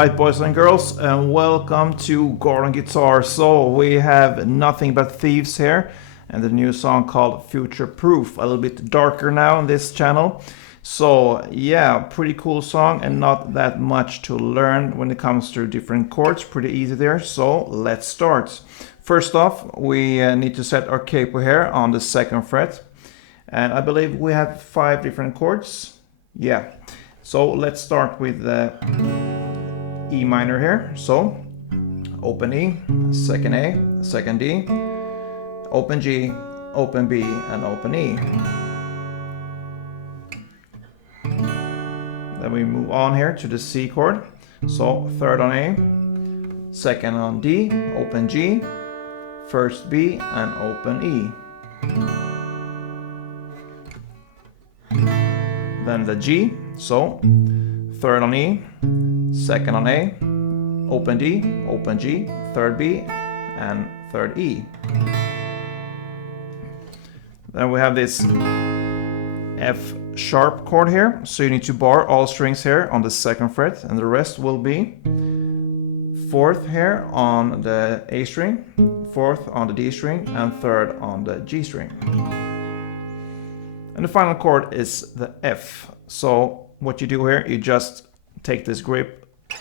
Alright, boys and girls, and welcome to Chord Guitar. So we have Nothing But Thieves here, and the new song called Futureproof, a little bit darker now on this channel. So yeah, pretty cool song and not that much to learn when it comes to different chords, pretty easy there. So let's start. First off, we need to set our capo here on the 2nd fret, and I believe we have 5 different chords. Yeah, so let's start with the E minor here. So open E, 2nd A, 2nd D, open G, open B, and open E. Then we move on here to the C chord. So 3rd on A, 2nd on D, open G, 1st B, and open E. Then the G, so 3rd on E, 2nd on A, open D, open G, 3rd B, and 3rd E. Then we have this F sharp chord here, so you need to bar all strings here on the 2nd fret, and the rest will be 4th here on the A string, 4th on the D string, and 3rd on the G string. And the final chord is the F. So what you do here, you just take this grip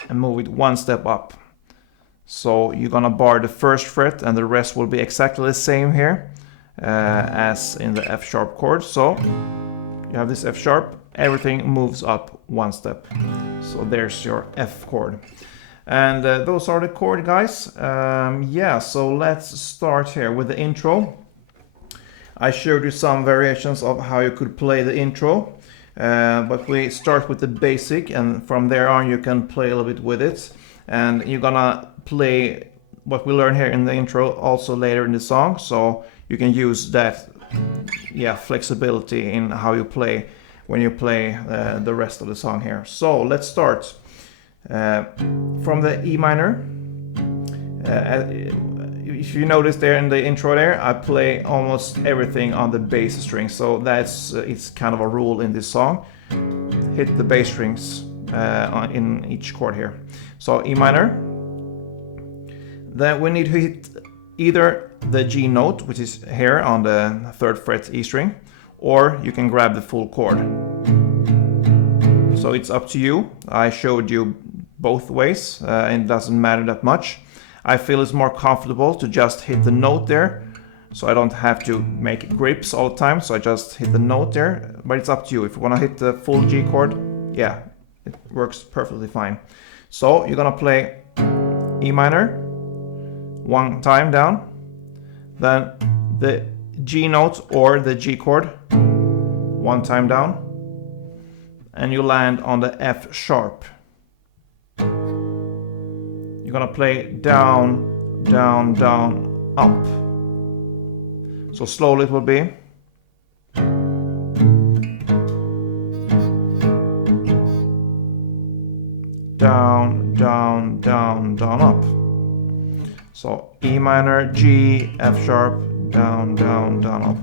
and move it 1 step up. So you're gonna bar the 1st fret, and the rest will be exactly the same here as in the F sharp chord. So you have this F sharp, everything moves up 1 step. So there's your F chord. And those are the chord, guys. Yeah, so let's start here with the intro. I showed you some variations of how you could play the intro. But we start with the basic, and from there on you can play a little bit with it, and you're gonna play what we learn here in the intro also later in the song, so you can use that flexibility in how you play when you play the rest of the song here. So let's start from the E minor. If you notice there in the intro there, I play almost everything on the bass string, so that's it's kind of a rule in this song. Hit the bass strings in each chord here. So E minor. Then we need to hit either the G note, which is here on the 3rd fret E string, or you can grab the full chord. So it's up to you. I showed you both ways, and it doesn't matter that much. I feel it's more comfortable to just hit the note there, so I don't have to make grips all the time, so I just hit the note there, but it's up to you. If you want to hit the full G chord, yeah, it works perfectly fine. So you're gonna play E minor 1 time down, then the G note or the G chord 1 time down, and you land on the F sharp. You're gonna play down, down, down, up. So slowly it will be. Down, down, down, down, up. So E minor, G, F sharp, down, down, down, up.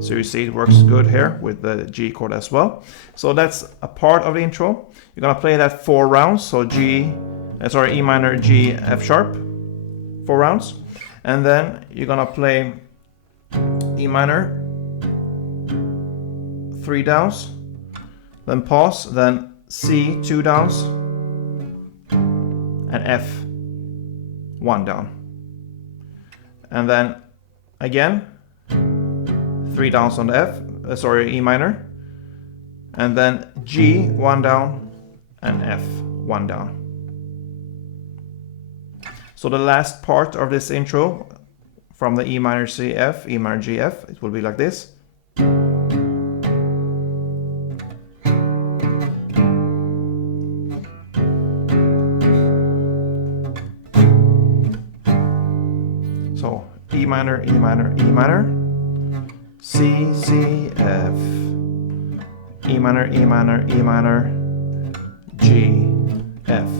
So you see it works good here with the G chord as well. So that's a part of the intro. You're gonna play that 4 rounds. So E minor, G, F sharp, 4 rounds. And then you're gonna play E minor, 3 downs, then pause, then C, 2 downs, and F, 1 down. And then again, 3 downs on the E minor, and then G 1 down and F 1 down. So the last part of this intro from the E minor C F, E minor G F, it will be like this. So E minor, E minor, E minor, C, C, F, E minor, E minor, E minor, G, F.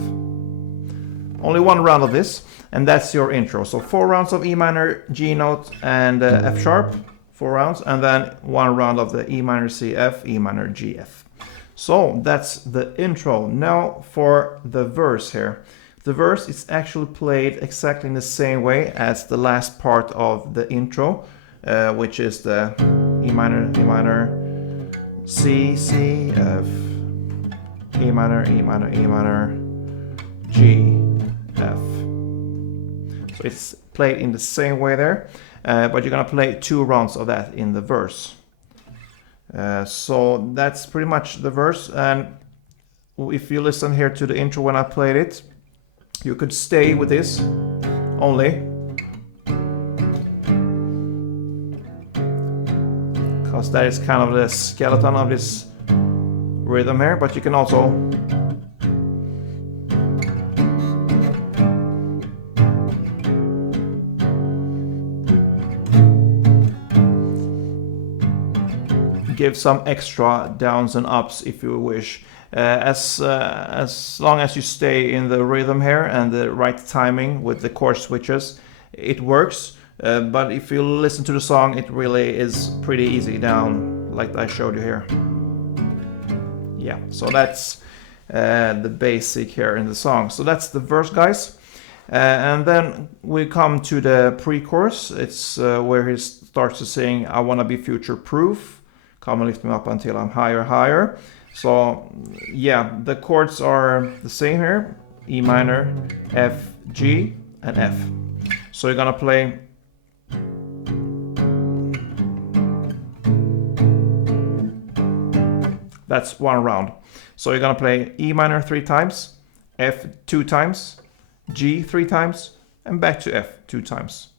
Only 1 round of this, and that's your intro. So 4 rounds of E minor, G note, and F sharp, 4 rounds, and then 1 round of the E minor C F, E minor G F. So that's the intro. Now for the verse here. The verse is actually played exactly in the same way as the last part of the intro, which is the E minor, C, C, F, E minor, E minor, E minor, G, F. So it's played in the same way there, but you're gonna play 2 rounds of that in the verse. So that's pretty much the verse, and if you listen here to the intro when I played it, you could stay with this only, because that is kind of the skeleton of this rhythm here, but you can also give some extra downs and ups if you wish. As long as you stay in the rhythm here and the right timing with the chord switches, it works. But if you listen to the song, it really is pretty easy down, like I showed you here. Yeah, so that's the basic here in the song. So that's the verse, guys. And then we come to the pre-chorus. It's where he starts to sing, I wanna be future-proof, come and lift me up until I'm higher, higher. So yeah, the chords are the same here, E minor, F, G, and F. So you're gonna play that's 1 round. So you're gonna play E minor 3 times, F 2 times, G 3 times, and back to F 2 times.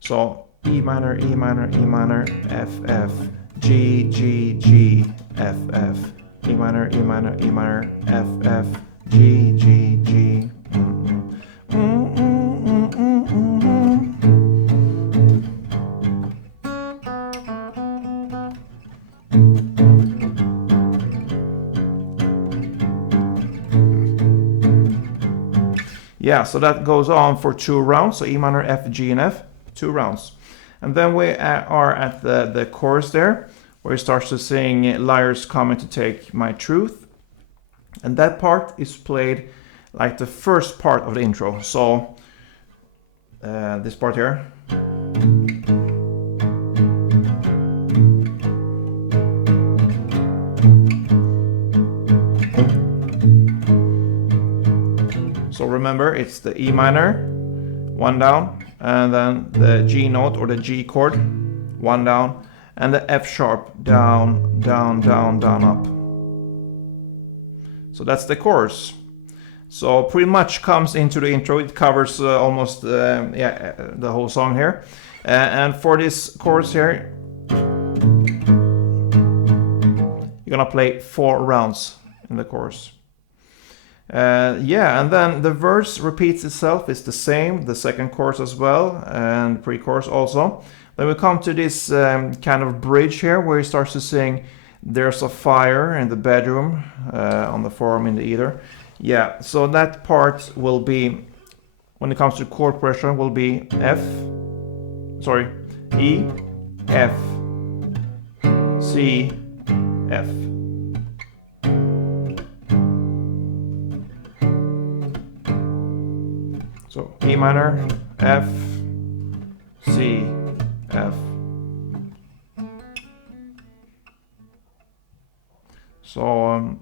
So E minor, E minor, E minor, F, F, G, G, G, F, F, E minor, E minor, E minor, F, F, G, G, G. Yeah, so that goes on for 2 rounds. So E minor, F, G, and F, 2 rounds. And then we are at the chorus there, where he starts to sing, liars coming to take my truth. And that part is played like the first part of the intro. So this part here. So remember, it's the E minor, 1 down, and then the G note or the G chord, 1 down, and the F sharp, down, down, down, down, up. So that's the chorus. So pretty much comes into the intro. It covers almost the whole song here. And for this chorus here, you're gonna play 4 rounds in the chorus. Yeah, and then the verse repeats itself. It's the same, the second chorus as well, and pre-chorus also. Then we come to this kind of bridge here, where he starts to sing, there's a fire in the bedroom, on the forum in the ether. Yeah, so that part will be, when it comes to chord progression, will be E, F, C, F. So E minor, F, C, F. So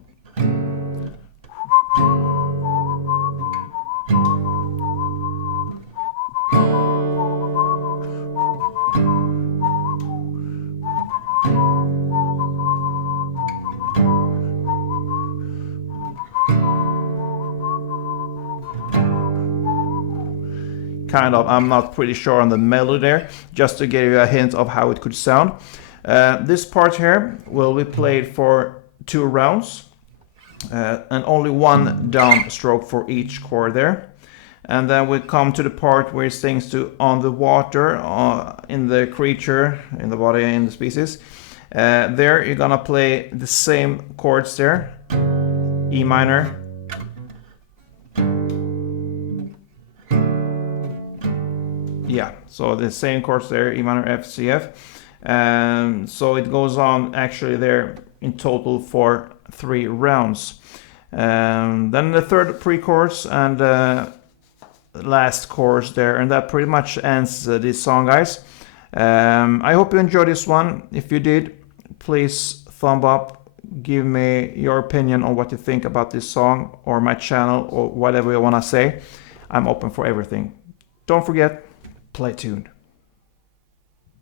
kind of, I'm not pretty sure on the melody there, just to give you a hint of how it could sound. This part here will be played for 2 rounds, and only 1 down stroke for each chord there. And then we come to the part where it sings to on the water, in the creature, in the body, in the species. There you're gonna play the same chords there, E minor, yeah, so the same chords there, E minor, F, C, F. So it goes on actually there in total for 3 rounds. Then the third pre-chorus and last chorus there, and that pretty much ends this song, guys. I hope you enjoyed this one. If you did, please thumb up, give me your opinion on what you think about this song or my channel or whatever you want to say. I'm open for everything. Don't forget, play tuned.